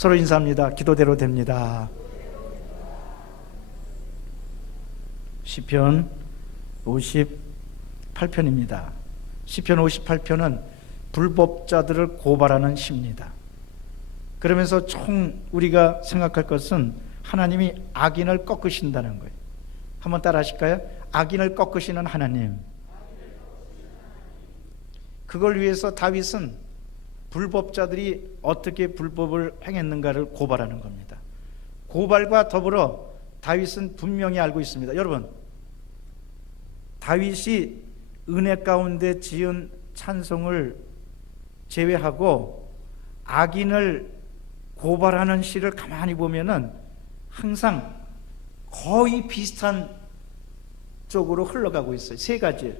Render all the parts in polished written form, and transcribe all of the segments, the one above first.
서로 인사합니다. 기도대로 됩니다. 시편 58편입니다. 시편 58편은 불법자들을 고발하는 시입니다. 그러면서 총 우리가 생각할 것은 하나님이 악인을 꺾으신다는 거예요. 한번 따라 하실까요? 악인을 꺾으시는 하나님. 그걸 위해서 다윗은 불법자들이 어떻게 불법을 행했는가를 고발하는 겁니다. 고발과 더불어 다윗은 분명히 알고 있습니다. 여러분, 다윗이 은혜 가운데 지은 찬송을 제외하고 악인을 고발하는 시를 가만히 보면은 항상 거의 비슷한 쪽으로 흘러가고 있어요. 세 가지.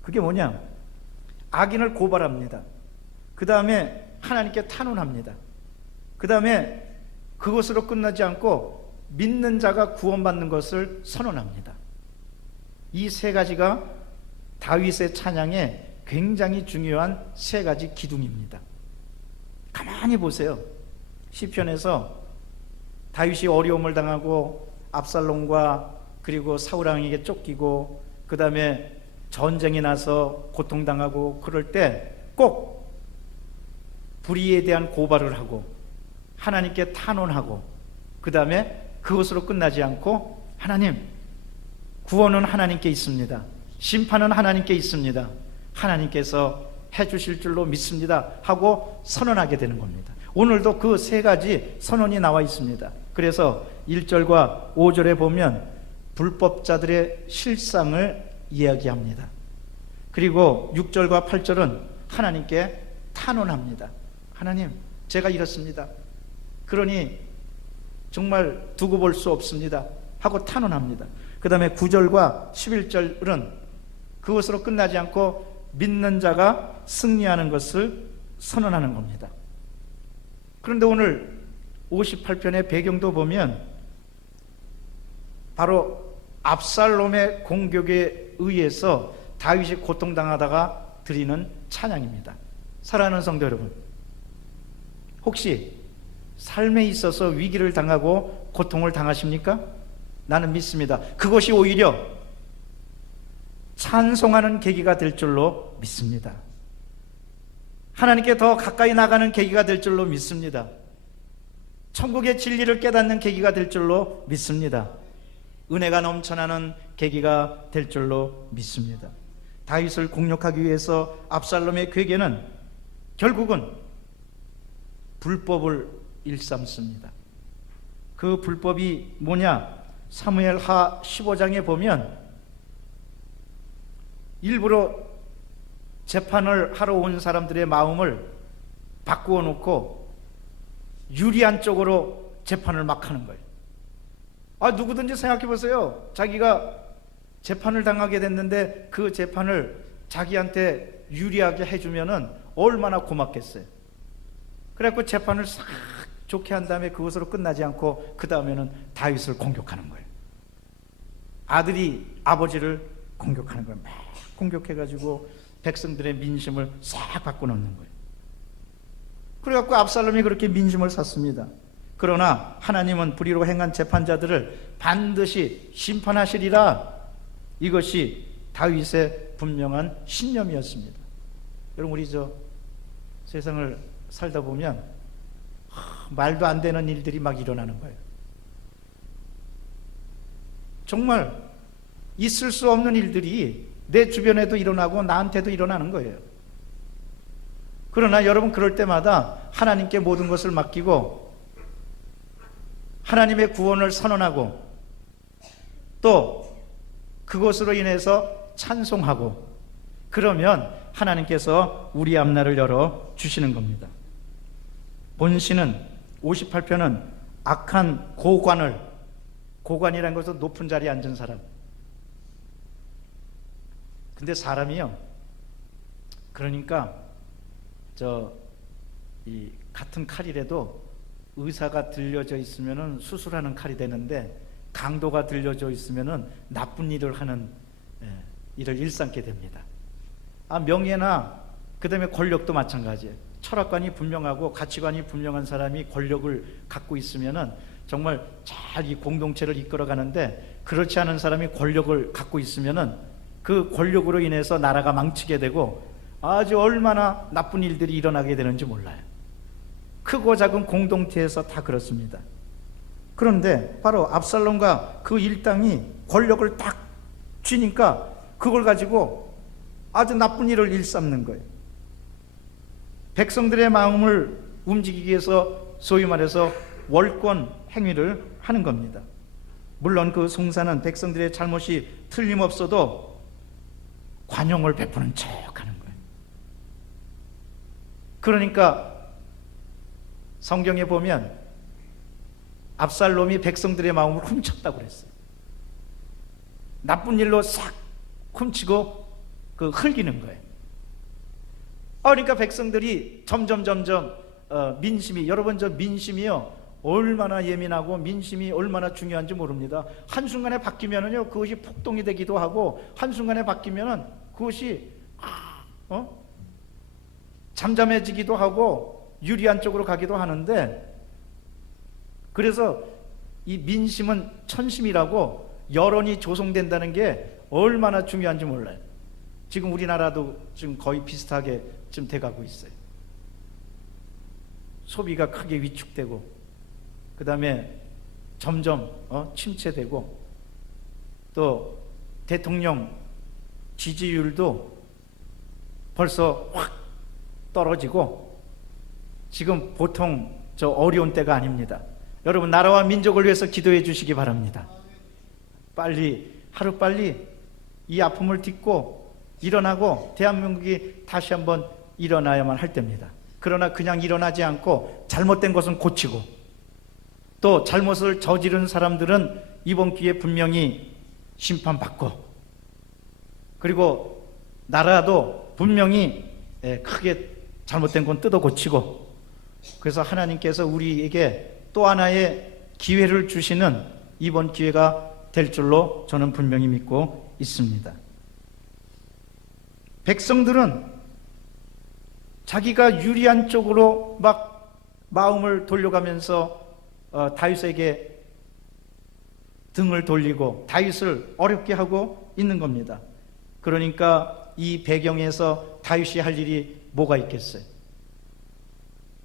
그게 뭐냐? 악인을 고발합니다. 그 다음에 하나님께 탄원합니다. 그 다음에 그것으로 끝나지 않고 믿는 자가 구원받는 것을 선언합니다. 이 세 가지가 다윗의 찬양에 굉장히 중요한 세 가지 기둥입니다. 가만히 보세요. 시편에서 다윗이 어려움을 당하고 압살롬과 그리고 사울왕에게 쫓기고 그 다음에 전쟁이 나서 고통당하고 그럴 때 꼭 불의에 대한 고발을 하고 하나님께 탄원하고 그 다음에 그것으로 끝나지 않고 하나님, 구원은 하나님께 있습니다. 심판은 하나님께 있습니다. 하나님께서 해주실 줄로 믿습니다 하고 선언하게 되는 겁니다. 오늘도 그 세 가지 선언이 나와 있습니다. 그래서 1절과 5절에 보면 불법자들의 실상을 이야기합니다. 그리고 6절과 8절은 하나님께 탄원합니다. 하나님, 제가 이렇습니다. 그러니 정말 두고 볼 수 없습니다 하고 탄원합니다. 그 다음에 9절과 11절은 그것으로 끝나지 않고 믿는 자가 승리하는 것을 선언하는 겁니다. 그런데 오늘 58편의 배경도 보면 바로 압살롬의 공격에 의해서 다윗이 고통당하다가 드리는 찬양입니다. 사랑하는 성도 여러분, 혹시 삶에 있어서 위기를 당하고 고통을 당하십니까? 나는 믿습니다. 그것이 오히려 찬송하는 계기가 될 줄로 믿습니다. 하나님께 더 가까이 나가는 계기가 될 줄로 믿습니다. 천국의 진리를 깨닫는 계기가 될 줄로 믿습니다. 은혜가 넘쳐나는 계기가 될 줄로 믿습니다. 다윗을 공격하기 위해서 압살롬의 괴계는 결국은 불법을 일삼습니다. 그 불법이 뭐냐? 사무엘하 15장에 보면 일부러 재판을 하러 온 사람들의 마음을 바꾸어 놓고 유리한 쪽으로 재판을 막 하는 거예요. 누구든지 생각해 보세요. 자기가 재판을 당하게 됐는데 그 재판을 자기한테 유리하게 해주면은 얼마나 고맙겠어요. 그래갖고 재판을 싹 좋게 한 다음에 그것으로 끝나지 않고 그 다음에는 다윗을 공격하는 거예요. 아들이 아버지를 공격하는 거예요. 막 공격해가지고 백성들의 민심을 싹 바꿔놓는 거예요. 그래갖고 압살롬이 그렇게 민심을 샀습니다. 그러나 하나님은 불의로 행한 재판자들을 반드시 심판하시리라. 이것이 다윗의 분명한 신념이었습니다. 여러분, 우리 세상을 살다 보면 말도 안 되는 일들이 막 일어나는 거예요. 정말 있을 수 없는 일들이 내 주변에도 일어나고 나한테도 일어나는 거예요. 그러나 여러분, 그럴 때마다 하나님께 모든 것을 맡기고 하나님의 구원을 선언하고 또 그것으로 인해서 찬송하고 그러면 하나님께서 우리 앞날을 열어 주시는 겁니다. 본시는 58편은 악한 고관이라는 것은 높은 자리에 앉은 사람. 근데 사람이요, 그러니까 이 같은 칼이라도 의사가 들려져 있으면은 수술하는 칼이 되는데 강도가 들려져 있으면은 나쁜 일을 하는 일을 일삼게 됩니다. 명예나 그 다음에 권력도 마찬가지예요. 철학관이 분명하고 가치관이 분명한 사람이 권력을 갖고 있으면은 정말 잘 이 공동체를 이끌어 가는데, 그렇지 않은 사람이 권력을 갖고 있으면은 그 권력으로 인해서 나라가 망치게 되고 아주 얼마나 나쁜 일들이 일어나게 되는지 몰라요. 크고 작은 공동체에서 다 그렇습니다. 그런데 바로 압살롬과 그 일당이 권력을 딱 쥐니까 그걸 가지고 아주 나쁜 일을 일삼는 거예요. 백성들의 마음을 움직이기 위해서 소위 말해서 월권 행위를 하는 겁니다. 물론 그 송사는 백성들의 잘못이 틀림없어도 관용을 베푸는 척 하는 거예요. 그러니까 성경에 보면 압살롬이 백성들의 마음을 훔쳤다고 그랬어요. 나쁜 일로 싹 훔치고 그 흘기는 거예요. 그러니까 백성들이 점점 민심이, 여러분 저 민심이요 얼마나 예민하고 민심이 얼마나 중요한지 모릅니다. 한순간에 바뀌면은요 그것이 폭동이 되기도 하고, 한순간에 바뀌면은 그것이 잠잠해지기도 하고 유리한 쪽으로 가기도 하는데, 그래서 이 민심은 천심이라고, 여론이 조성된다는 게 얼마나 중요한지 몰라요. 지금 우리나라도 지금 거의 비슷하게 지금 돼가고 있어요. 소비가 크게 위축되고, 그 다음에 점점 침체되고, 또 대통령 지지율도 벌써 확 떨어지고, 지금 보통 저 어려운 때가 아닙니다. 여러분 나라와 민족을 위해서 기도해 주시기 바랍니다. 빨리, 하루빨리 이 아픔을 딛고 일어나고 대한민국이 다시 한번 일어나야만 할 때입니다. 그러나 그냥 일어나지 않고 잘못된 것은 고치고, 또 잘못을 저지른 사람들은 이번 기회에 분명히 심판받고, 그리고 나라도 분명히 크게 잘못된 건 뜯어 고치고, 그래서 하나님께서 우리에게 또 하나의 기회를 주시는 이번 기회가 될 줄로 저는 분명히 믿고 있습니다. 백성들은 자기가 유리한 쪽으로 막 마음을 돌려가면서 다윗에게 등을 돌리고 다윗을 어렵게 하고 있는 겁니다. 그러니까 이 배경에서 다윗이 할 일이 뭐가 있겠어요?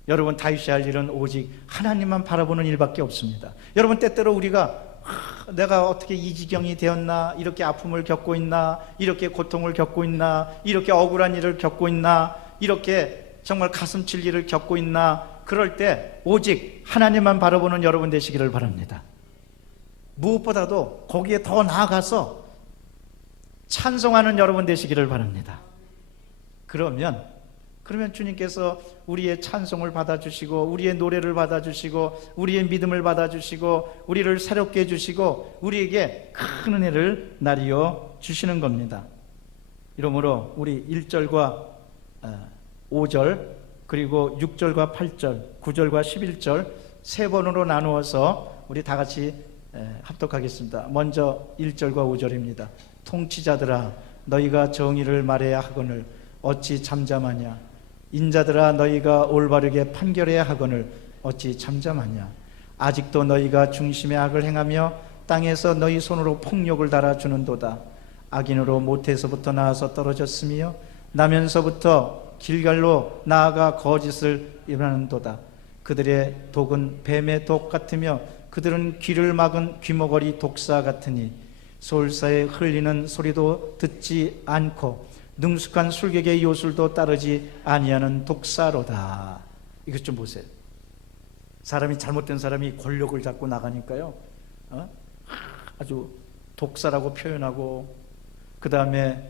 여러분 다윗이 할 일은 오직 하나님만 바라보는 일밖에 없습니다. 여러분 때때로 우리가 내가 어떻게 이 지경이 되었나, 이렇게 아픔을 겪고 있나, 이렇게 고통을 겪고 있나, 이렇게 억울한 일을 겪고 있나, 이렇게 정말 가슴 칠 일을 겪고 있나, 그럴 때 오직 하나님만 바라보는 여러분 되시기를 바랍니다. 무엇보다도 거기에 더 나아가서 찬송하는 여러분 되시기를 바랍니다. 그러면 주님께서 우리의 찬송을 받아주시고, 우리의 노래를 받아주시고, 우리의 믿음을 받아주시고, 우리를 새롭게 해주시고, 우리에게 큰 은혜를 나리어 주시는 겁니다. 이러므로 우리 1절과 5절, 그리고 6절과 8절, 9절과 11절 세 번으로 나누어서 우리 다 같이 합독하겠습니다. 먼저 1절과 5절입니다. 통치자들아 너희가 정의를 말해야 하거늘 어찌 잠잠하냐. 인자들아 너희가 올바르게 판결해야 하거늘 어찌 잠잠하냐. 아직도 너희가 중심의 악을 행하며 땅에서 너희 손으로 폭력을 달아주는도다. 악인으로 모태에서부터 나와서 떨어졌으며 나면서부터 길갈로 나아가 거짓을 일하는도다. 그들의 독은 뱀의 독 같으며 그들은 귀를 막은 귀머거리 독사 같으니 솔사에 흘리는 소리도 듣지 않고 능숙한 술객의 요술도 따르지 아니하는 독사로다. 이것 좀 보세요. 사람이, 잘못된 사람이 권력을 잡고 나가니까요 아주 독사라고 표현하고, 그 다음에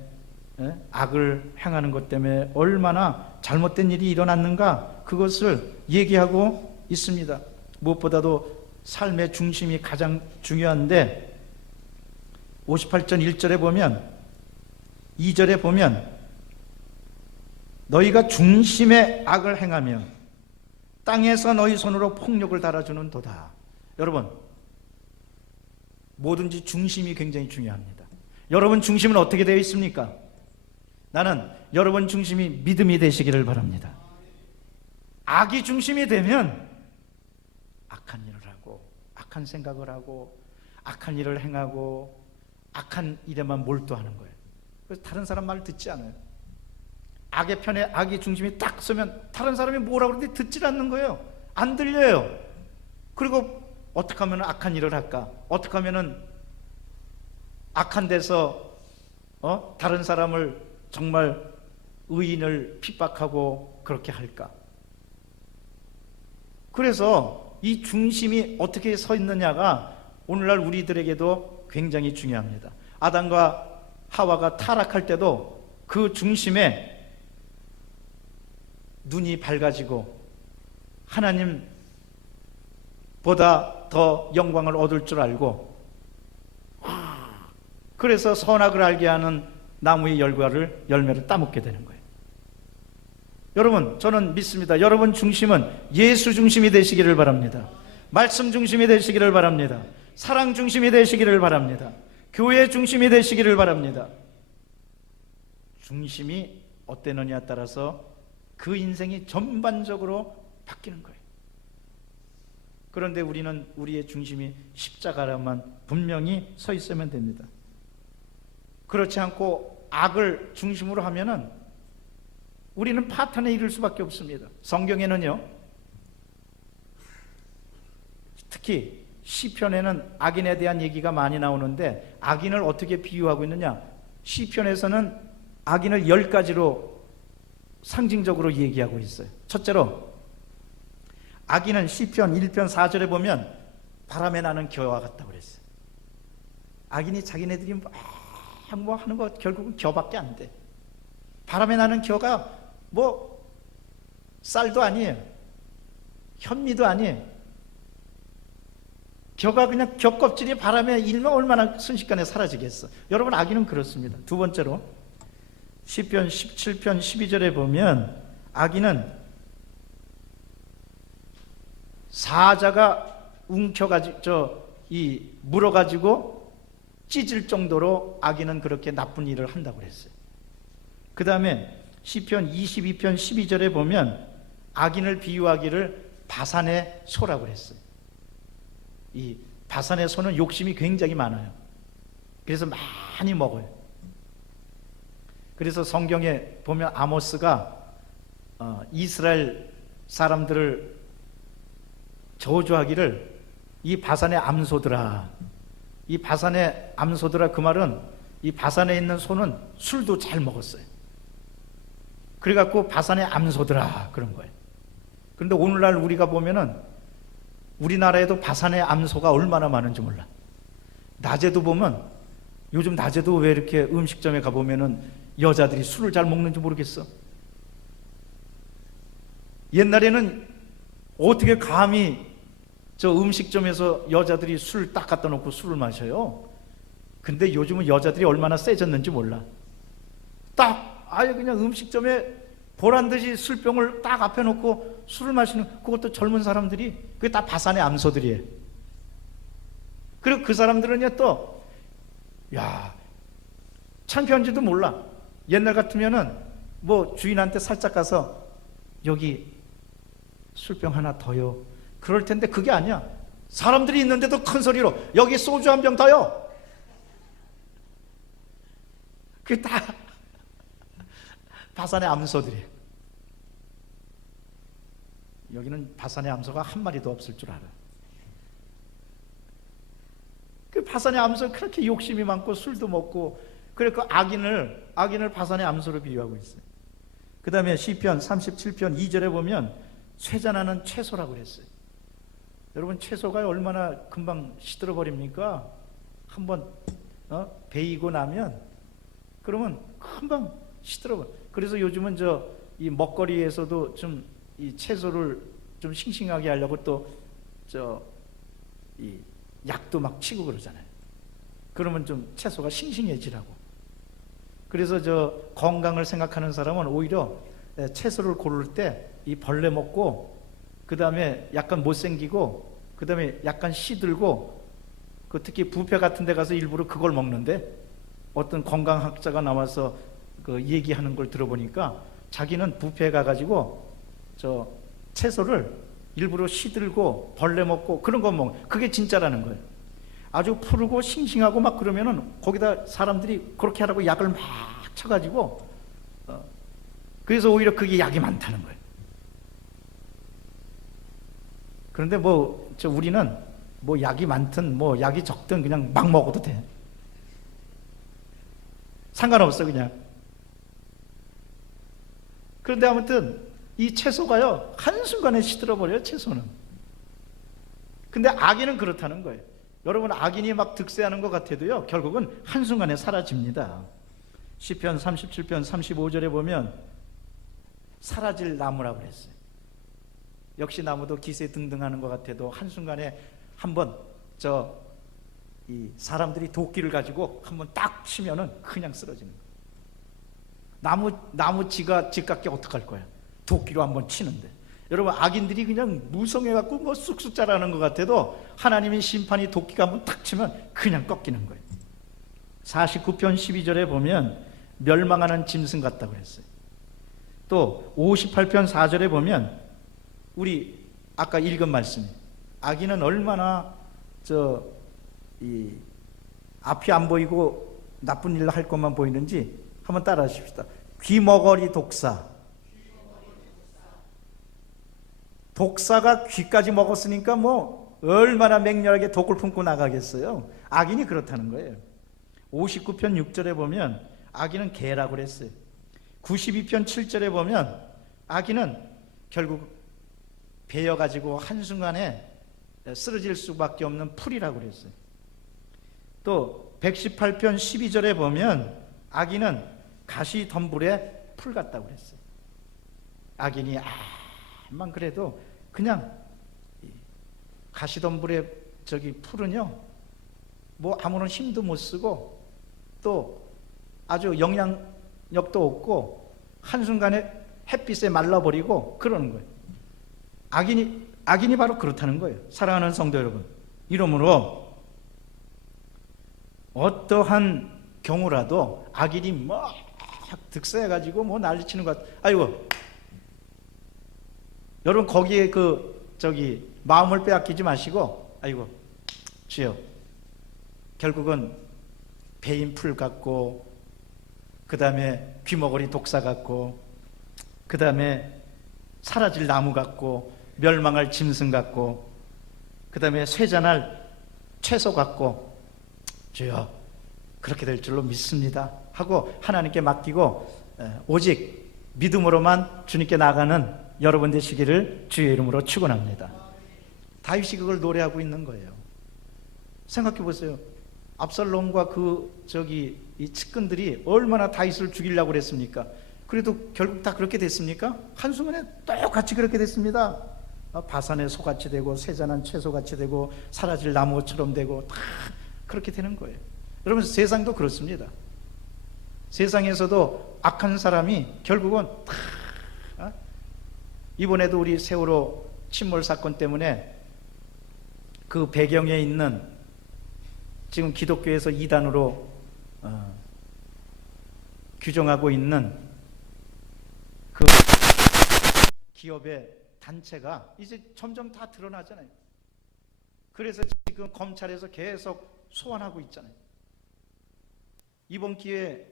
악을 행하는 것 때문에 얼마나 잘못된 일이 일어났는가, 그것을 얘기하고 있습니다. 무엇보다도 삶의 중심이 가장 중요한데 58전 1절에 보면, 2절에 보면 너희가 중심의 악을 행하며 땅에서 너희 손으로 폭력을 달아주는 도다. 여러분 뭐든지 중심이 굉장히 중요합니다. 여러분 중심은 어떻게 되어 있습니까? 나는 여러분 중심이 믿음이 되시기를 바랍니다. 악이 중심이 되면 악한 일을 하고 악한 생각을 하고 악한 일을 행하고 악한 일에만 몰두하는 거예요. 그래서 다른 사람 말 듣지 않아요. 악의 편에 악의 중심이 딱 서면 다른 사람이 뭐라 그러는데 듣질 않는 거예요. 안 들려요. 그리고 어떻게 하면 악한 일을 할까? 어떻게 하면 악한 데서 다른 사람을 정말 의인을 핍박하고 그렇게 할까? 그래서 이 중심이 어떻게 서 있느냐가 오늘날 우리들에게도 굉장히 중요합니다. 아담과 하와가 타락할 때도 그 중심에 눈이 밝아지고 하나님보다 더 영광을 얻을 줄 알고, 그래서 선악을 알게 하는 나무의 열매를 따먹게 되는 거예요. 여러분, 저는 믿습니다. 여러분 중심은 예수 중심이 되시기를 바랍니다. 말씀 중심이 되시기를 바랍니다. 사랑 중심이 되시기를 바랍니다. 교회 중심이 되시기를 바랍니다. 중심이 어땠느냐에 따라서 그 인생이 전반적으로 바뀌는 거예요. 그런데 우리는 우리의 중심이 십자가라만 분명히 서 있으면 됩니다. 그렇지 않고 악을 중심으로 하면은 우리는 파탄에 이를 수밖에 없습니다. 성경에는요, 특히 시편에는 악인에 대한 얘기가 많이 나오는데 악인을 어떻게 비유하고 있느냐? 시편에서는 악인을 10가지로 상징적으로 얘기하고 있어요. 첫째로, 악인은 시편 1편 4절에 보면 바람에 나는 겨와 같다고 그랬어요. 악인이 자기네들이 뭐 하는 거 결국은 겨밖에 안 돼. 바람에 나는 겨가 뭐 쌀도 아니에요, 현미도 아니에요. 겨가 그냥 겨 껍질이 바람에 일면 얼마나 순식간에 사라지겠어. 여러분, 악인은 그렇습니다. 두 번째로, 시편 17편 12절에 보면 악인은 사자가 움켜가지고 물어가지고 찢을 정도로 악인은 그렇게 나쁜 일을 한다고 그랬어요. 그 다음에 시편 22편 12절에 보면 악인을 비유하기를 바산의 소라고 그랬어요. 이 바산의 소는 욕심이 굉장히 많아요. 그래서 많이 먹어요. 그래서 성경에 보면 아모스가 이스라엘 사람들을 저주하기를 이 바산의 암소들아, 이 바산의 암소들아, 그 말은 이 바산에 있는 소는 술도 잘 먹었어요. 그래갖고 바산의 암소들아 그런 거예요. 그런데 오늘날 우리가 보면은 우리나라에도 바산의 암소가 얼마나 많은지 몰라. 낮에도 보면, 요즘 낮에도 왜 이렇게 음식점에 가보면은 여자들이 술을 잘 먹는지 모르겠어. 옛날에는 어떻게 감히 저 음식점에서 여자들이 술 딱 갖다 놓고 술을 마셔요. 근데 요즘은 여자들이 얼마나 세졌는지 몰라. 딱 아예 그냥 음식점에 보란듯이 술병을 딱 앞에 놓고 술을 마시는, 그것도 젊은 사람들이, 그게 다 바산의 암소들이에요. 그리고 그 사람들은요 또, 야, 창피한지도 몰라. 옛날 같으면은 뭐 주인한테 살짝 가서 여기 술병 하나 더요, 그럴 텐데 그게 아니야. 사람들이 있는데도 큰 소리로 여기 소주 한 병 더요. 그게 다 바산의 암소들이에요. 여기는 바산의 암소가 한 마리도 없을 줄 알아. 그 바산의 암소 그렇게 욕심이 많고 술도 먹고, 그래 그 악인을 바산의 암소로 비유하고 있어요. 그 다음에 시편 37편 2절에 보면 쇠잔하는 채소라고 그랬어요. 여러분, 채소가 얼마나 금방 시들어 버립니까? 한번 베이고 나면 그러면 금방 시들어 버려. 그래서 요즘은 이 먹거리에서도 좀 이 채소를 좀 싱싱하게 하려고 또 이 약도 막 치고 그러잖아요. 그러면 좀 채소가 싱싱해지라고. 그래서 건강을 생각하는 사람은 오히려 채소를 고를 때 이 벌레 먹고, 그 다음에 약간 못생기고, 그 다음에 약간 시들고, 특히 뷔페 같은 데 가서 일부러 그걸 먹는데, 어떤 건강학자가 나와서 그 얘기하는 걸 들어보니까 자기는 뷔페에 가가지고 채소를 일부러 시들고 벌레 먹고 그런 거 먹어. 그게 진짜라는 거예요. 아주 푸르고 싱싱하고 막 그러면은 거기다 사람들이 그렇게 하라고 약을 막 쳐가지고 그래서 오히려 그게 약이 많다는 거예요. 그런데 우리는 약이 많든 약이 적든 그냥 막 먹어도 돼. 상관없어 그냥. 그런데 아무튼 이 채소가요 한순간에 시들어버려요. 채소는. 근데 악인은 그렇다는 거예요. 여러분, 악인이 막 득세하는 것 같아도요 결국은 한순간에 사라집니다. 시편 37편 35절에 보면 사라질 나무라고 그랬어요. 역시 나무도 기세 등등하는 것 같아도 한순간에 한번 이 사람들이 도끼를 가지고 한번 딱 치면은 그냥 쓰러지는 거예요. 나무 지각게 어떡할 거야? 도끼로 한번 치는데. 여러분, 악인들이 그냥 무성해갖고 쑥쑥 자라는 것 같아도 하나님의 심판이 도끼가 한번 탁 치면 그냥 꺾이는 거예요. 49편 12절에 보면 멸망하는 짐승 같다고 그랬어요. 또 58편 4절에 보면 우리 아까 읽은 말씀, 악인은 얼마나 이 앞이 안 보이고 나쁜 일을 할 것만 보이는지 한번 따라 하십시다. 귀머거리 독사. 독사가 귀까지 먹었으니까 얼마나 맹렬하게 독을 품고 나가겠어요. 악인이 그렇다는 거예요. 59편 6절에 보면 악인은 개라고 그랬어요. 92편 7절에 보면 악인은 결국 베어가지고 한순간에 쓰러질 수밖에 없는 풀이라고 그랬어요. 또 118편 12절에 보면 악인은 가시덤불의 풀 같다고 그랬어요. 악인이 만 그래도 그냥 가시덤불의 풀은요 아무런 힘도 못 쓰고 또 아주 영향력도 없고 한순간에 햇빛에 말라버리고 그러는 거예요. 악인이 바로 그렇다는 거예요. 사랑하는 성도 여러분, 이러므로 어떠한 경우라도 악인이 막 득세해가지고 난리치는 것 같아요. 아이고, 여러분 거기에 마음을 빼앗기지 마시고, 아이고 주여, 결국은 배인 풀 같고, 그 다음에 귀머거리 독사 같고, 그 다음에 사라질 나무 같고, 멸망할 짐승 같고, 그 다음에 쇠잔할 채소 같고, 주여 그렇게 될 줄로 믿습니다 하고 하나님께 맡기고 오직 믿음으로만 주님께 나가는 여러분 되시기를 주의 이름으로 축원합니다. 다윗이 그걸 노래하고 있는 거예요. 생각해 보세요. 압살롬과 이 측근들이 얼마나 다윗을 죽이려고 그랬습니까? 그래도 결국 다 그렇게 됐습니까? 한순간에 똑같이 그렇게 됐습니다. 바산의 소같이 되고 쇠잔한 채소같이 되고 사라질 나무처럼 되고 다 그렇게 되는 거예요. 여러분, 세상도 그렇습니다. 세상에서도 악한 사람이 결국은 다 이번에도 우리 세월호 침몰 사건 때문에 그 배경에 있는 지금 기독교에서 이단으로 규정하고 있는 그 기업의 단체가 이제 점점 다 드러나잖아요. 그래서 지금 검찰에서 계속 소환하고 있잖아요. 이번 기회에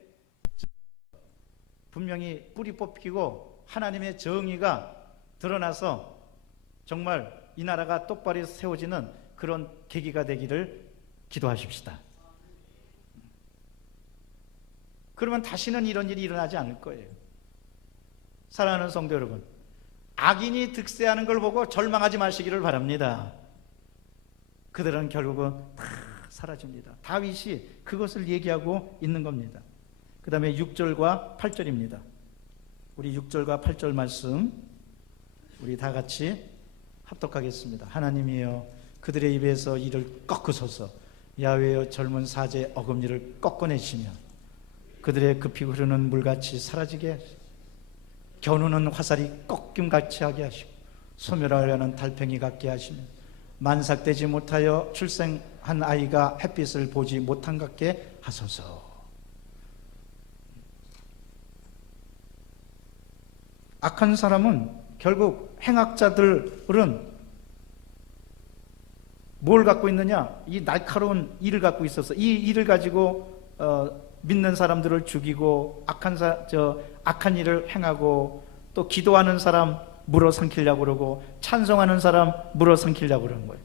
분명히 뿌리 뽑히고 하나님의 정의가 드러나서 정말 이 나라가 똑바로 세워지는 그런 계기가 되기를 기도하십시다. 그러면 다시는 이런 일이 일어나지 않을 거예요. 사랑하는 성도 여러분, 악인이 득세하는 걸 보고 절망하지 마시기를 바랍니다. 그들은 결국은 다 사라집니다. 다윗이 그것을 얘기하고 있는 겁니다. 그 다음에 6절과 8절입니다. 우리 6절과 8절 말씀 우리 다 같이 합독하겠습니다. 하나님이여, 그들의 입에서 이를 꺾으소서. 야훼여, 젊은 사제의 어금니를 꺾어내시며 그들의 급히 흐르는 물같이 사라지게 하시고 겨누는 화살이 꺾임같이 하게 하시고 소멸하려는 달팽이 같게 하시며 만삭되지 못하여 출생한 아이가 햇빛을 보지 못한 같게 하소서. 악한 사람은 결국 행악자들은 뭘 갖고 있느냐? 이 날카로운 일을 갖고 있어서 이 일을 가지고 믿는 사람들을 죽이고 악한 일을 행하고, 또 기도하는 사람 물어삼키려고 그러고 찬송하는 사람 물어삼키려고 그러는 거예요.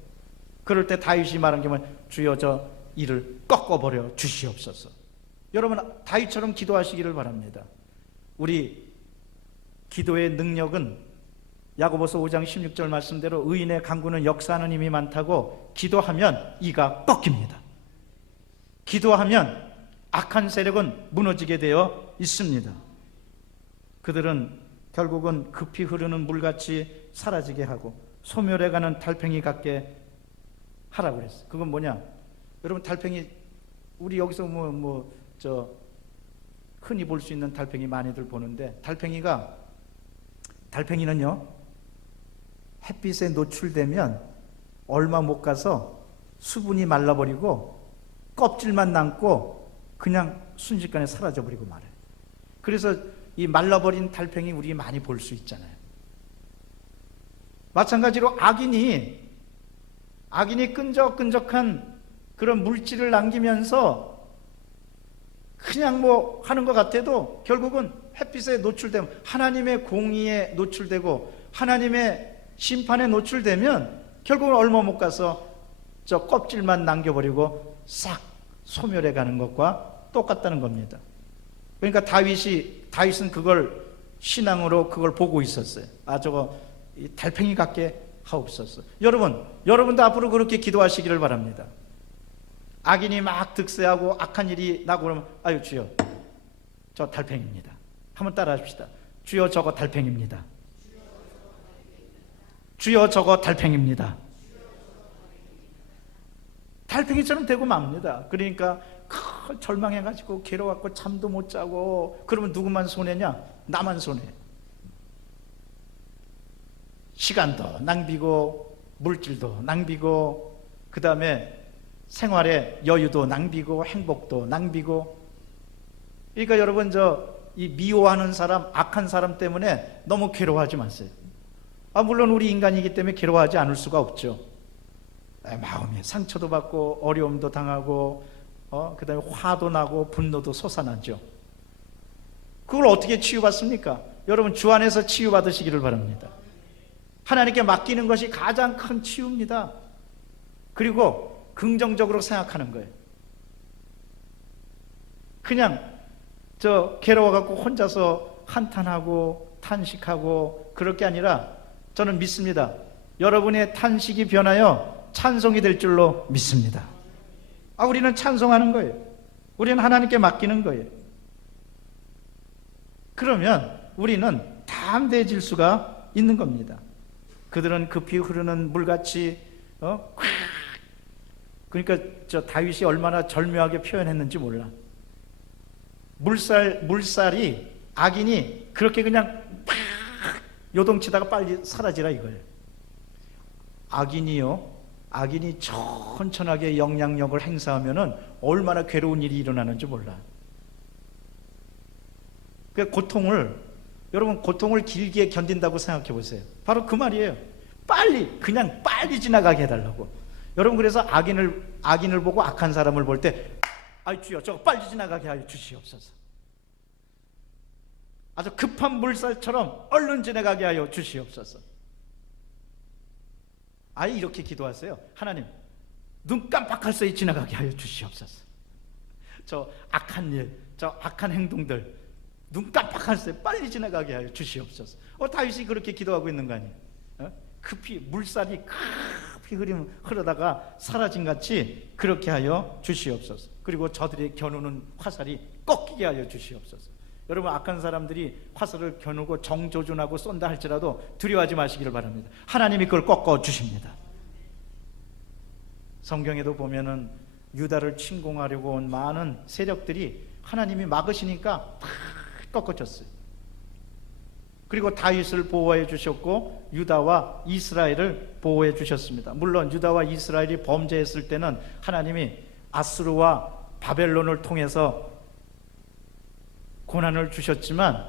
그럴 때 다윗이 말한 게 뭐냐? 주여 저 일을 꺾어버려 주시옵소서. 여러분, 다윗처럼 기도하시기를 바랍니다. 우리 기도의 능력은 야고보서 5장 16절 말씀대로 의인의 간구는 역사하는 힘이 많다고, 기도하면 이가 꺾입니다. 기도하면 악한 세력은 무너지게 되어 있습니다. 그들은 결국은 급히 흐르는 물같이 사라지게 하고 소멸해가는 달팽이 같게 하라고 그랬어요. 그건 뭐냐? 여러분, 달팽이, 우리 여기서 흔히 볼 수 있는 달팽이 많이들 보는데, 달팽이는요 햇빛에 노출되면 얼마 못 가서 수분이 말라버리고 껍질만 남고 그냥 순식간에 사라져버리고 말아요. 그래서 이 말라버린 달팽이 우리 많이 볼 수 있잖아요. 마찬가지로 악인이 끈적끈적한 그런 물질을 남기면서 그냥 뭐 하는 것 같아도 결국은 햇빛에 노출되면, 하나님의 공의에 노출되고 하나님의 심판에 노출되면 결국은 얼마 못 가서 저 껍질만 남겨버리고 싹 소멸해 가는 것과 똑같다는 겁니다. 그러니까 다윗은 그걸 신앙으로 그걸 보고 있었어요. 저거 달팽이 같게 하옵소서. 여러분도 앞으로 그렇게 기도하시기를 바랍니다. 악인이 막 득세하고 악한 일이 나고 그러면 아유 주여 저 달팽이입니다. 한번 따라 합시다. 주여 저거 달팽이입니다. 주여 저거 달팽이입니다. 달팽이처럼 되고 맙니다. 그러니까 절망해가지고 괴로워갖고 잠도 못 자고, 그러면 누구만 손해냐? 나만 손해. 시간도 낭비고 물질도 낭비고, 그 다음에 생활의 여유도 낭비고 행복도 낭비고. 그러니까 여러분, 이 미워하는 사람, 악한 사람 때문에 너무 괴로워하지 마세요. 물론 우리 인간이기 때문에 괴로워하지 않을 수가 없죠. 마음에 상처도 받고 어려움도 당하고 그 다음에 화도 나고 분노도 솟아나죠. 그걸 어떻게 치유받습니까? 여러분, 주 안에서 치유받으시기를 바랍니다. 하나님께 맡기는 것이 가장 큰 치유입니다. 그리고 긍정적으로 생각하는 거예요. 그냥 괴로워갖고 혼자서 한탄하고 탄식하고 그럴 게 아니라, 저는 믿습니다. 여러분의 탄식이 변하여 찬송이 될 줄로 믿습니다. 우리는 찬송하는 거예요. 우리는 하나님께 맡기는 거예요. 그러면 우리는 담대해질 수가 있는 겁니다. 그들은 급히 흐르는 물같이 그러니까 다윗이 얼마나 절묘하게 표현했는지 몰라. 물살이, 악인이 그렇게 그냥 팍 요동치다가 빨리 사라지라 이거예요. 악인이 천천하게 영향력을 행사하면은 얼마나 괴로운 일이 일어나는지 몰라. 그 고통을 길게 견딘다고 생각해 보세요. 바로 그 말이에요. 그냥 빨리 지나가게 해달라고. 여러분, 그래서 악인을 보고 악한 사람을 볼 때, 주여 저거 빨리 지나가게 하여 주시옵소서. 아주 급한 물살처럼 얼른 지나가게 하여 주시옵소서. 이렇게 기도하세요. 하나님, 눈 깜빡할 새에 지나가게 하여 주시옵소서. 저 악한 일, 저 악한 행동들 눈 깜빡할 새에 빨리 지나가게 하여 주시옵소서. 다윗이 그렇게 기도하고 있는 거 아니에요? 급히 물살이 급히 흐르다가 사라진 같이 그렇게 하여 주시옵소서. 그리고 저들이 겨누는 화살이 꺾이게 하여 주시옵소서. 여러분, 악한 사람들이 화살을 겨누고 정조준하고 쏜다 할지라도 두려워하지 마시기를 바랍니다. 하나님이 그걸 꺾어 주십니다. 성경에도 보면은 유다를 침공하려고 온 많은 세력들이 하나님이 막으시니까 다 꺾어졌어요. 그리고 다윗을 보호해 주셨고 유다와 이스라엘을 보호해 주셨습니다. 물론 유다와 이스라엘이 범죄했을 때는 하나님이 아수르와 바벨론을 통해서 고난을 주셨지만,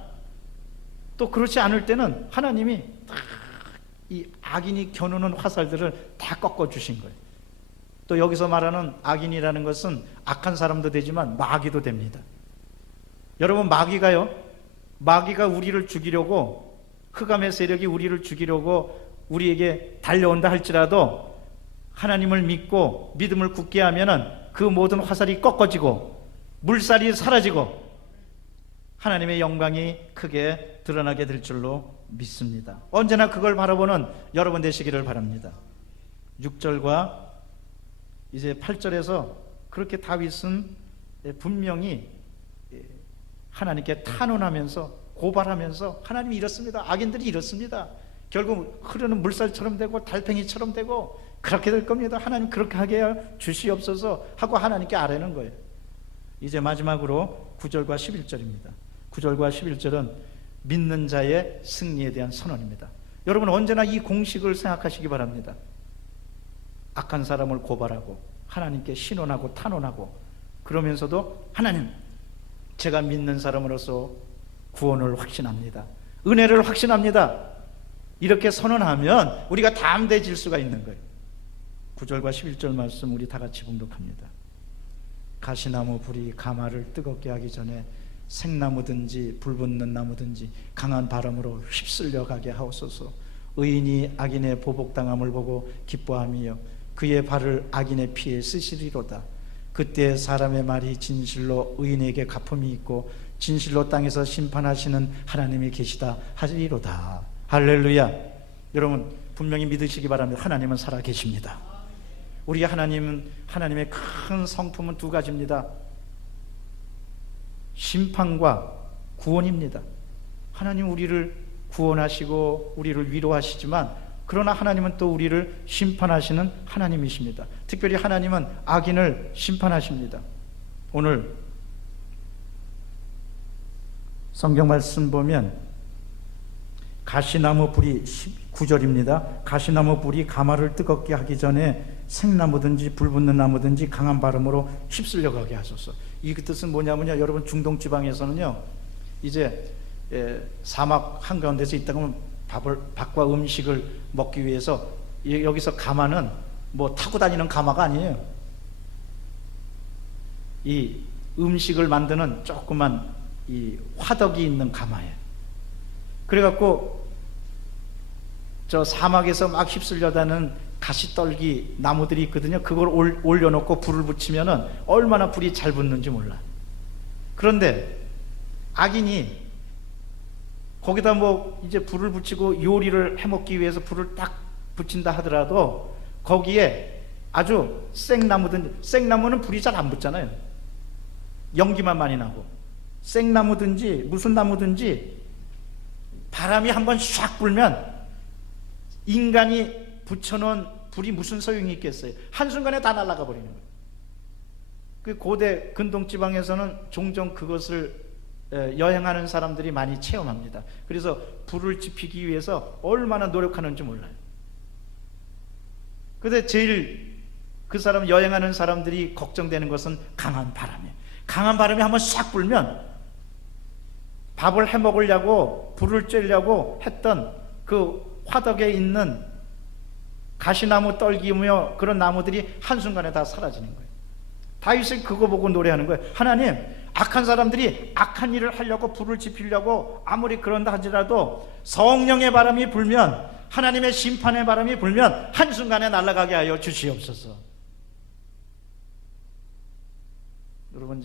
또 그렇지 않을 때는 하나님이 다 이 악인이 겨누는 화살들을 다 꺾어주신 거예요. 또 여기서 말하는 악인이라는 것은 악한 사람도 되지만 마귀도 됩니다. 여러분, 마귀가 우리를 죽이려고, 흑암의 세력이 우리를 죽이려고 우리에게 달려온다 할지라도 하나님을 믿고 믿음을 굳게 하면은 그 모든 화살이 꺾어지고 물살이 사라지고 하나님의 영광이 크게 드러나게 될 줄로 믿습니다. 언제나 그걸 바라보는 여러분 되시기를 바랍니다. 6절과 이제 8절에서 그렇게 다윗은 분명히 하나님께 탄원하면서 고발하면서, 하나님이 이렇습니다, 악인들이 이렇습니다, 결국 흐르는 물살처럼 되고 달팽이처럼 되고 그렇게 될 겁니다, 하나님 그렇게 하게 주시옵소서 하고 하나님께 아뢰는 거예요. 이제 마지막으로 9절과 11절입니다. 9절과 11절은 믿는 자의 승리에 대한 선언입니다. 여러분, 언제나 이 공식을 생각하시기 바랍니다. 악한 사람을 고발하고 하나님께 신원하고 탄원하고, 그러면서도 하나님, 제가 믿는 사람으로서 구원을 확신합니다, 은혜를 확신합니다, 이렇게 선언하면 우리가 담대해질 수가 있는 거예요. 9절과 11절 말씀 우리 다 같이 봉독합니다. 가시나무 불이 가마를 뜨겁게 하기 전에 생나무든지 불붙는 나무든지 강한 바람으로 휩쓸려 가게 하옵소서. 의인이 악인의 보복당함을 보고 기뻐하며 그의 발을 악인의 피에 쓰시리로다. 그때 사람의 말이 진실로 의인에게 갚음이 있고 진실로 땅에서 심판하시는 하나님이 계시다 하리로다. 할렐루야. 여러분, 분명히 믿으시기 바랍니다. 하나님은 살아 계십니다. 우리 하나님의 큰 성품은 두 가지입니다. 심판과 구원입니다. 하나님 우리를 구원하시고 우리를 위로하시지만, 그러나 하나님은 또 우리를 심판하시는 하나님이십니다. 특별히 하나님은 악인을 심판하십니다. 오늘 성경 말씀 보면 가시나무 불이 9절입니다. 가시나무 불이 가마를 뜨겁게 하기 전에 생나무든지 불붙는 나무든지 강한 바람으로 휩쓸려 가게 하소서. 이 뜻은 뭐냐면요, 여러분, 중동 지방에서는요, 이제 사막 한가운데서 있다가 보면 밥과 음식을 먹기 위해서, 여기서 가마는 뭐 타고 다니는 가마가 아니에요. 이 음식을 만드는 조그만 이 화덕이 있는 가마예요. 그래갖고 저 사막에서 막 휩쓸려다는 가시떨기 나무들이 있거든요. 그걸 올려놓고 불을 붙이면은 얼마나 불이 잘 붙는지 몰라. 그런데 악인이 거기다 뭐 이제 불을 붙이고 요리를 해먹기 위해서 불을 딱 붙인다 하더라도 거기에 아주 생나무는 불이 잘 안 붙잖아요. 연기만 많이 나고. 생나무든지 무슨 나무든지 바람이 한번 샥 불면 인간이 붙여놓은 불이 무슨 소용이 있겠어요? 한순간에 다 날아가 버리는 거예요. 그 고대 근동지방에서는 종종 그것을 여행하는 사람들이 많이 체험합니다. 그래서 불을 지피기 위해서 얼마나 노력하는지 몰라요. 근데 제일 그 사람 여행하는 사람들이 걱정되는 것은 강한 바람이에요. 강한 바람이 한번 싹 불면 밥을 해 먹으려고 불을 쬐려고 했던 그 화덕에 있는 가시나무 떨기며 그런 나무들이 한순간에 다 사라지는 거예요. 다윗이 그거 보고 노래하는 거예요. 하나님, 악한 사람들이 악한 일을 하려고 불을 지피려고 아무리 그런다 하지라도 성령의 바람이 불면, 하나님의 심판의 바람이 불면 한순간에 날아가게 하여 주시옵소서. 여러분,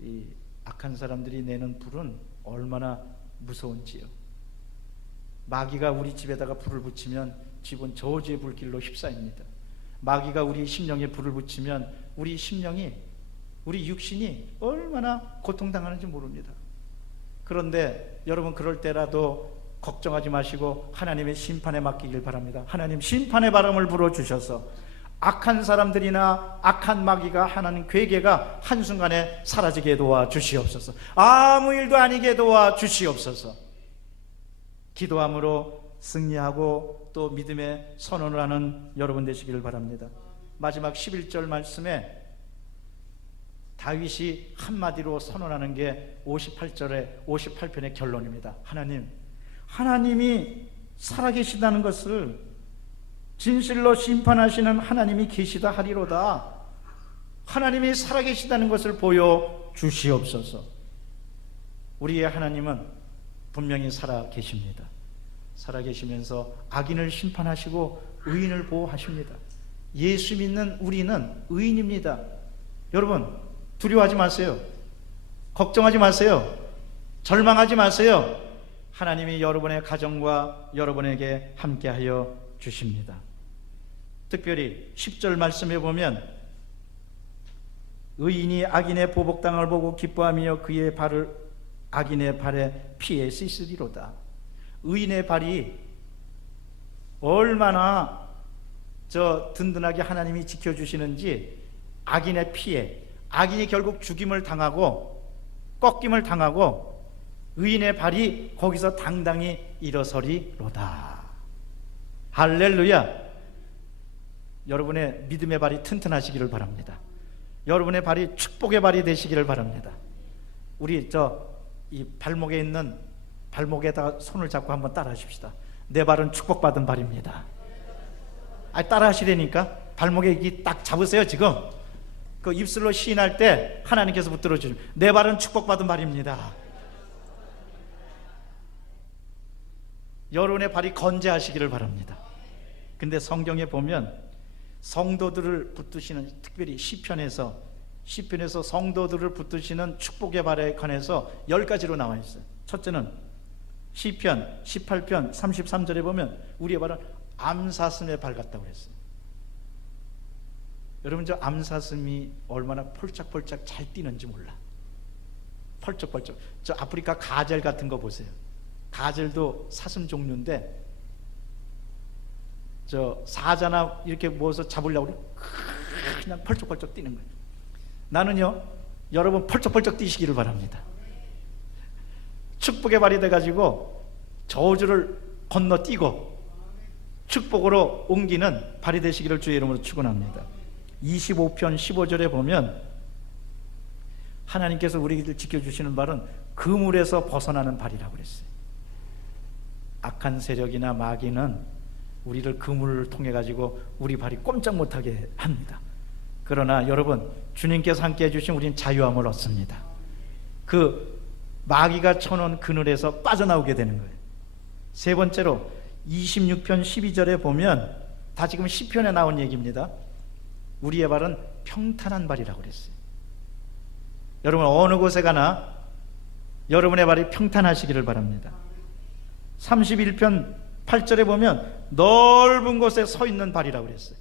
이 악한 사람들이 내는 불은 얼마나 무서운지요. 마귀가 우리 집에다가 불을 붙이면 집은 저주의 불길로 휩싸입니다. 마귀가 우리 심령에 불을 붙이면 우리 심령이, 우리 육신이 얼마나 고통당하는지 모릅니다. 그런데 여러분, 그럴 때라도 걱정하지 마시고 하나님의 심판에 맡기길 바랍니다. 하나님, 심판의 바람을 불어주셔서 악한 사람들이나 악한 마귀가 하는 괴계가 한순간에 사라지게 도와주시옵소서. 아무 일도 아니게 도와주시옵소서. 기도함으로 승리하고 또 믿음의 선언을 하는 여러분 되시기를 바랍니다. 마지막 11절 말씀에 다윗이 한마디로 선언하는 게 58편의 결론입니다. 하나님이 살아계시다는 것을, 진실로 심판하시는 하나님이 계시다 하리로다. 하나님이 살아계시다는 것을 보여주시옵소서. 우리의 하나님은 분명히 살아계십니다. 살아계시면서 악인을 심판하시고 의인을 보호하십니다. 예수 믿는 우리는 의인입니다. 여러분, 두려워하지 마세요. 걱정하지 마세요. 절망하지 마세요. 하나님이 여러분의 가정과 여러분에게 함께하여 주십니다. 특별히 10절 말씀에 보면 의인이 악인의 보복당을 보고 기뻐하며 그의 발을 악인의 발에 피해 씻으리로다. 의인의 발이 얼마나 든든하게 하나님이 지켜주시는지, 악인의 피해, 악인이 결국 죽임을 당하고 꺾임을 당하고 의인의 발이 거기서 당당히 일어서리로다. 할렐루야. 여러분의 믿음의 발이 튼튼하시기를 바랍니다. 여러분의 발이 축복의 발이 되시기를 바랍니다. 우리 이 발목에 있는, 발목에다가 손을 잡고 한번 따라 하십시다. 내 발은 축복받은 발입니다. 따라 하시라니까. 발목에 이 딱 잡으세요. 지금 그 입술로 시인할 때 하나님께서 붙들어 주십니다. 내 발은 축복받은 발입니다. 여러분의 발이 건재하시기를 바랍니다. 근데 성경에 보면 성도들을 붙드시는, 특별히 시편에서 성도들을 붙드시는 축복의 발에 관해서 10가지로 나와 있어요. 첫째는 시편 18편 33절에 보면 우리의 발은 암사슴의 발 같다고 그랬어요. 여러분, 저 암사슴이 얼마나 폴짝폴짝 잘 뛰는지 몰라. 펄쩍펄쩍. 저 아프리카 가젤 같은 거 보세요. 가젤도 사슴 종류인데 사자나 이렇게 모아서 잡으려고 그냥 펄쩍펄쩍 뛰는 거예요. 나는요, 여러분 펄쩍펄쩍 뛰시기를 바랍니다. 축복의 발이 돼가지고 저주를 건너뛰고 축복으로 옮기는 발이 되시기를 주의 이름으로 축원합니다. 25편 15절에 보면 하나님께서 우리를 지켜주시는 발은 그물에서 벗어나는 발이라고 그랬어요. 악한 세력이나 마귀는 우리를 그물을 통해 가지고 우리 발이 꼼짝 못하게 합니다. 그러나 여러분, 주님께서 함께 해주신 우리는 자유함을 얻습니다. 그 마귀가 쳐놓은 그늘에서 빠져나오게 되는 거예요. 세 번째로 26편 12절에 보면, 다 지금 시편에 나온 얘기입니다. 우리의 발은 평탄한 발이라고 그랬어요. 여러분, 어느 곳에 가나 여러분의 발이 평탄하시기를 바랍니다. 31편 8절에 보면 넓은 곳에 서 있는 발이라고 그랬어요.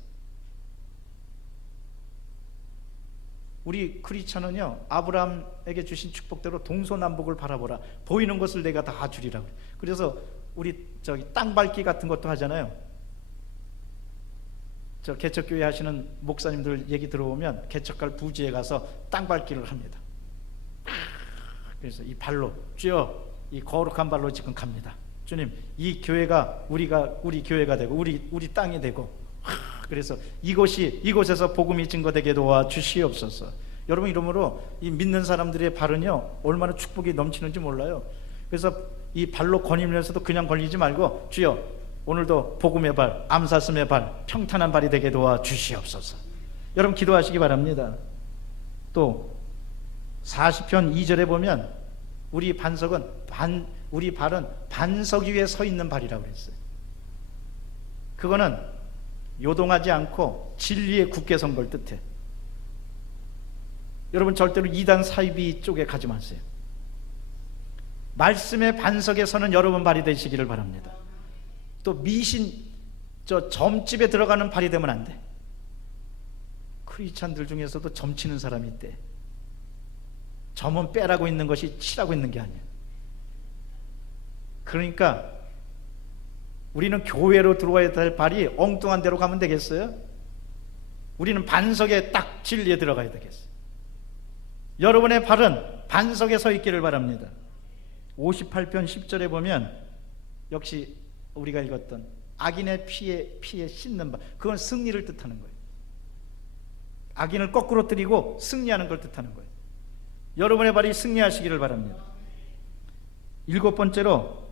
우리 크리스천은요, 아브라함에게 주신 축복대로 동서남북을 바라보라. 보이는 것을 내가 다 주리라고. 그래서 우리 땅 밟기 같은 것도 하잖아요. 개척교회 하시는 목사님들 얘기 들어보면 개척할 부지에 가서 땅 밟기를 합니다. 그래서 이 발로, 주여, 이 거룩한 발로 지금 갑니다. 주님, 이 교회가 우리 교회가 되고 우리 땅이 되고, 그래서 이곳에서 복음이 증거되게 도와 주시옵소서. 여러분, 이러므로 이 믿는 사람들의 발은요, 얼마나 축복이 넘치는지 몰라요. 그래서 이 발로 거니면서도 그냥 걸리지 말고, 주여, 오늘도 복음의 발, 암사슴의 발, 평탄한 발이 되게 도와 주시옵소서. 여러분, 기도하시기 바랍니다. 또 40편 2절에 보면 우리 발은 반석 위에 서 있는 발이라고 그랬어요. 그거는 요동하지 않고 진리에 굳게 선 걸 뜻해. 여러분, 절대로 이단 사이비 쪽에 가지 마세요. 말씀의 반석에 서는 여러분 발이 되시기를 바랍니다. 또 미신 점집에 들어가는 발이 되면 안 돼. 크리스찬들 중에서도 점치는 사람이 있대. 점은 빼라고 있는 것이 치라고 있는 게 아니야. 그러니까 우리는 교회로 들어와야 될 발이 엉뚱한 데로 가면 되겠어요? 우리는 반석에 딱 진리에 들어가야 되겠어요. 여러분의 발은 반석에 서 있기를 바랍니다. 58편 10절에 보면 역시 우리가 읽었던 악인의 피에 씻는 발, 그건 승리를 뜻하는 거예요. 악인을 거꾸로 때리고 승리하는 걸 뜻하는 거예요. 여러분의 발이 승리하시기를 바랍니다. 7번째로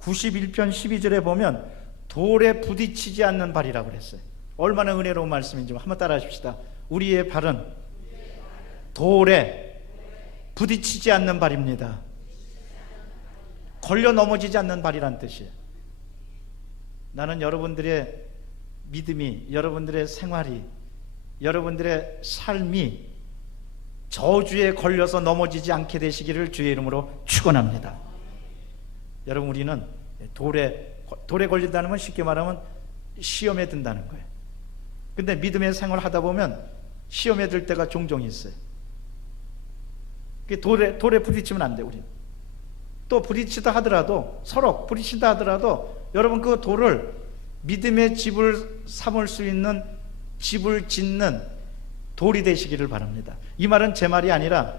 91편 12절에 보면 돌에 부딪히지 않는 발이라고 그랬어요. 얼마나 은혜로운 말씀인지 한번 따라 하십시다. 우리의 발은 돌에 부딪히지 않는 발입니다. 걸려 넘어지지 않는 발이란 뜻이에요. 나는 여러분들의 믿음이, 여러분들의 생활이, 여러분들의 삶이 저주에 걸려서 넘어지지 않게 되시기를 주의 이름으로 축원합니다. 여러분, 우리는 돌에 걸린다는 건 쉽게 말하면 시험에 든다는 거예요. 근데 믿음의 생활을 하다 보면 시험에 들 때가 종종 있어요. 돌에 부딪히면 안 돼요. 우리 또 부딪히다 하더라도, 서로 부딪힌다 하더라도 여러분 그 돌을 믿음의 집을 삼을 수 있는, 집을 짓는 돌이 되시기를 바랍니다. 이 말은 제 말이 아니라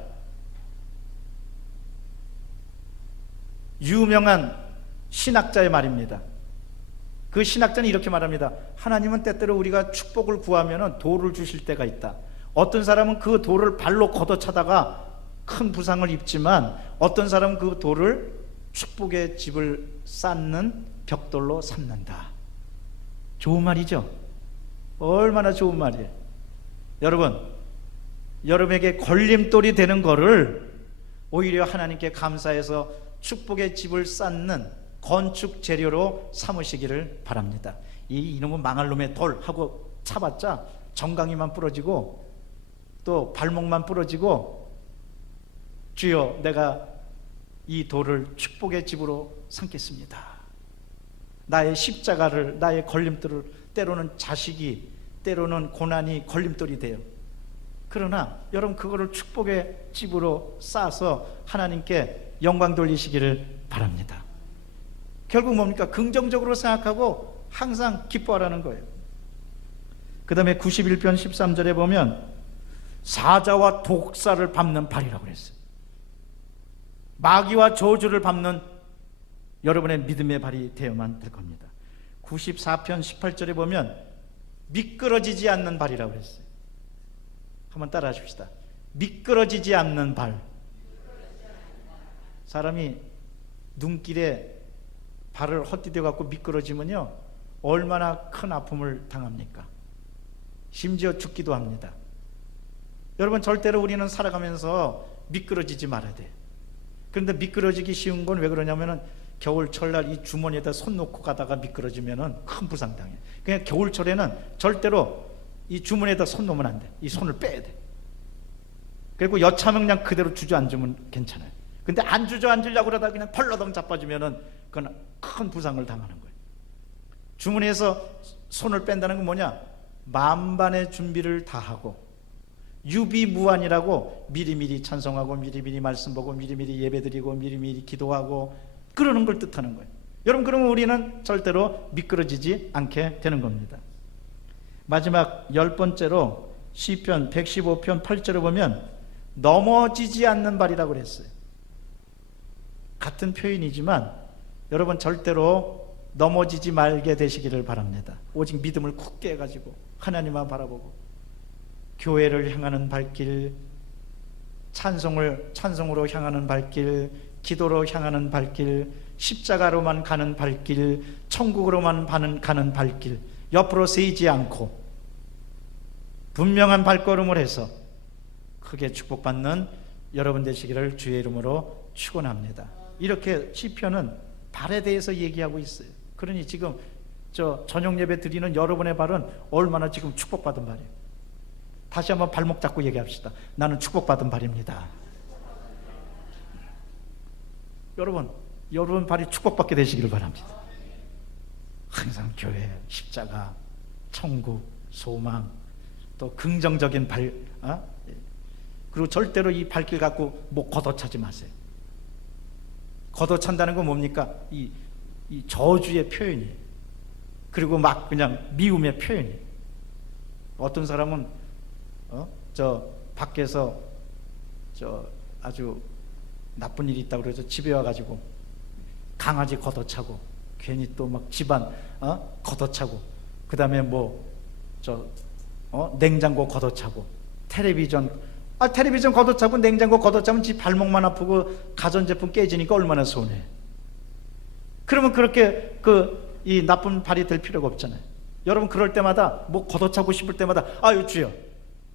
유명한 신학자의 말입니다. 그 신학자는 이렇게 말합니다. 하나님은 때때로 우리가 축복을 구하면 돌을 주실 때가 있다. 어떤 사람은 그 돌을 발로 걷어차다가 큰 부상을 입지만, 어떤 사람은 그 돌을 축복의 집을 쌓는 벽돌로 삼는다. 좋은 말이죠? 얼마나 좋은 말이에요. 여러분, 여러분에게 걸림돌이 되는 거를 오히려 하나님께 감사해서 축복의 집을 쌓는 건축 재료로 삼으시기를 바랍니다. 이놈은 망할 놈의 돌 하고 차봤자 정강이만 부러지고 또 발목만 부러지고, 주여 내가 이 돌을 축복의 집으로 삼겠습니다. 나의 십자가를, 나의 걸림돌을, 때로는 자식이, 때로는 고난이 걸림돌이 돼요. 그러나 여러분 그거를 축복의 집으로 쌓아서 하나님께 영광 돌리시기를 바랍니다. 결국 뭡니까? 긍정적으로 생각하고 항상 기뻐하라는 거예요. 그 다음에 91편 13절에 보면 사자와 독사를 밟는 발이라고 그랬어요. 마귀와 저주를 밟는 여러분의 믿음의 발이 되어만 될 겁니다. 94편 18절에 보면 미끄러지지 않는 발이라고 그랬어요. 한번 따라 하십시다. 미끄러지지 않는 발. 사람이 눈길에 발을 헛디뎌 갖고 미끄러지면요 얼마나 큰 아픔을 당합니까? 심지어 죽기도 합니다. 여러분, 절대로 우리는 살아가면서 미끄러지지 말아야 돼요. 그런데 미끄러지기 쉬운 건 왜 그러냐면은 겨울철날 이 주머니에다 손 놓고 가다가 미끄러지면은 큰 부상당해요. 그냥 겨울철에는 절대로 이 주머니에다 손 놓으면 안 돼. 이 손을 빼야 돼. 그리고 여차하면 그냥 그대로 주저앉으면 괜찮아요. 근데 안 주저앉으려고 그러다 그냥 펄러덩 자빠지면은 그건 큰 부상을 당하는 거예요. 주머니에서 손을 뺀다는 건 뭐냐? 만반의 준비를 다 하고 유비무환이라고 미리미리 찬송하고 미리미리 말씀 보고 미리미리 예배드리고 미리미리 기도하고 그러는 걸 뜻하는 거예요. 여러분, 그러면 우리는 절대로 미끄러지지 않게 되는 겁니다. 마지막 10번째로 시편 115편 8절에 보면 넘어지지 않는 발이라고 그랬어요. 같은 표현이지만 여러분 절대로 넘어지지 말게 되시기를 바랍니다. 오직 믿음을 굳게 해가지고 하나님만 바라보고 교회를 향하는 발길, 찬송으로 향하는 발길, 기도로 향하는 발길, 십자가로만 가는 발길, 천국으로만 가는 발길, 옆으로 세이지 않고 분명한 발걸음을 해서 크게 축복받는 여러분 되시기를 주의 이름으로 축원합니다. 이렇게 시편은 발에 대해서 얘기하고 있어요. 그러니 지금 저녁 예배 드리는 여러분의 발은 얼마나 지금 축복받은 발이에요. 다시 한번 발목 잡고 얘기합시다. 나는 축복받은 발입니다. 여러분 발이 축복받게 되시기를 바랍니다. 항상 교회, 십자가, 천국, 소망, 또 긍정적인 발, 그리고 절대로 이 발길 갖고 뭐 걷어차지 마세요. 걷어찬다는 건 뭡니까? 이 저주의 표현이에요. 그리고 막 그냥 미움의 표현이에요. 어떤 사람은 밖에서 아주 나쁜 일이 있다고 그래서 집에 와가지고 강아지 걷어차고 괜히 또 막 집안 걷어차고 그 다음에 냉장고 걷어차고 텔레비전 걷어차고 냉장고 걷어차면 지 발목만 아프고 가전제품 깨지니까 얼마나 손해. 그러면 그렇게 이 나쁜 발이 될 필요가 없잖아요. 여러분 그럴 때마다 뭐 걷어차고 싶을 때마다 아유 주여,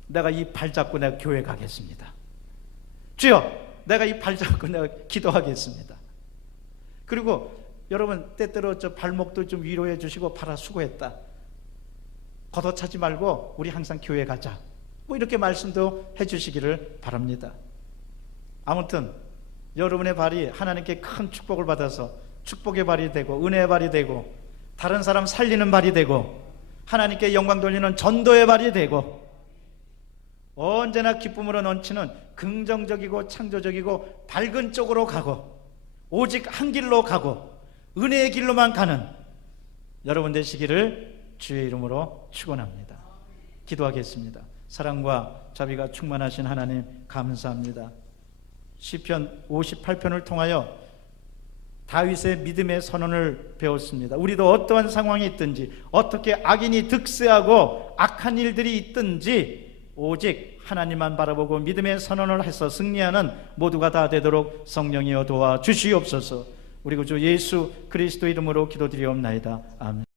내가 이 발 잡고 내가 교회 가겠습니다. 주여, 내가 이 발 잡고 내가 기도하겠습니다. 그리고 여러분 때때로 저 발목도 좀 위로해 주시고 팔아 수고했다, 걷어차지 말고 우리 항상 교회 가자, 뭐 이렇게 말씀도 해 주시기를 바랍니다. 아무튼 여러분의 발이 하나님께 큰 축복을 받아서 축복의 발이 되고 은혜의 발이 되고 다른 사람 살리는 발이 되고 하나님께 영광 돌리는 전도의 발이 되고 언제나 기쁨으로 넘치는 긍정적이고 창조적이고 밝은 쪽으로 가고 오직 한 길로 가고 은혜의 길로만 가는 여러분 되시기를 주의 이름으로 축원합니다. 기도하겠습니다. 사랑과 자비가 충만하신 하나님 감사합니다. 시편 58편을 통하여 다윗의 믿음의 선언을 배웠습니다. 우리도 어떠한 상황이 있든지 어떻게 악인이 득세하고 악한 일들이 있든지 오직 하나님만 바라보고 믿음의 선언을 해서 승리하는 모두가 다 되도록 성령이여 도와주시옵소서. 우리 구주 예수 그리스도 이름으로 기도드리옵나이다. 아멘.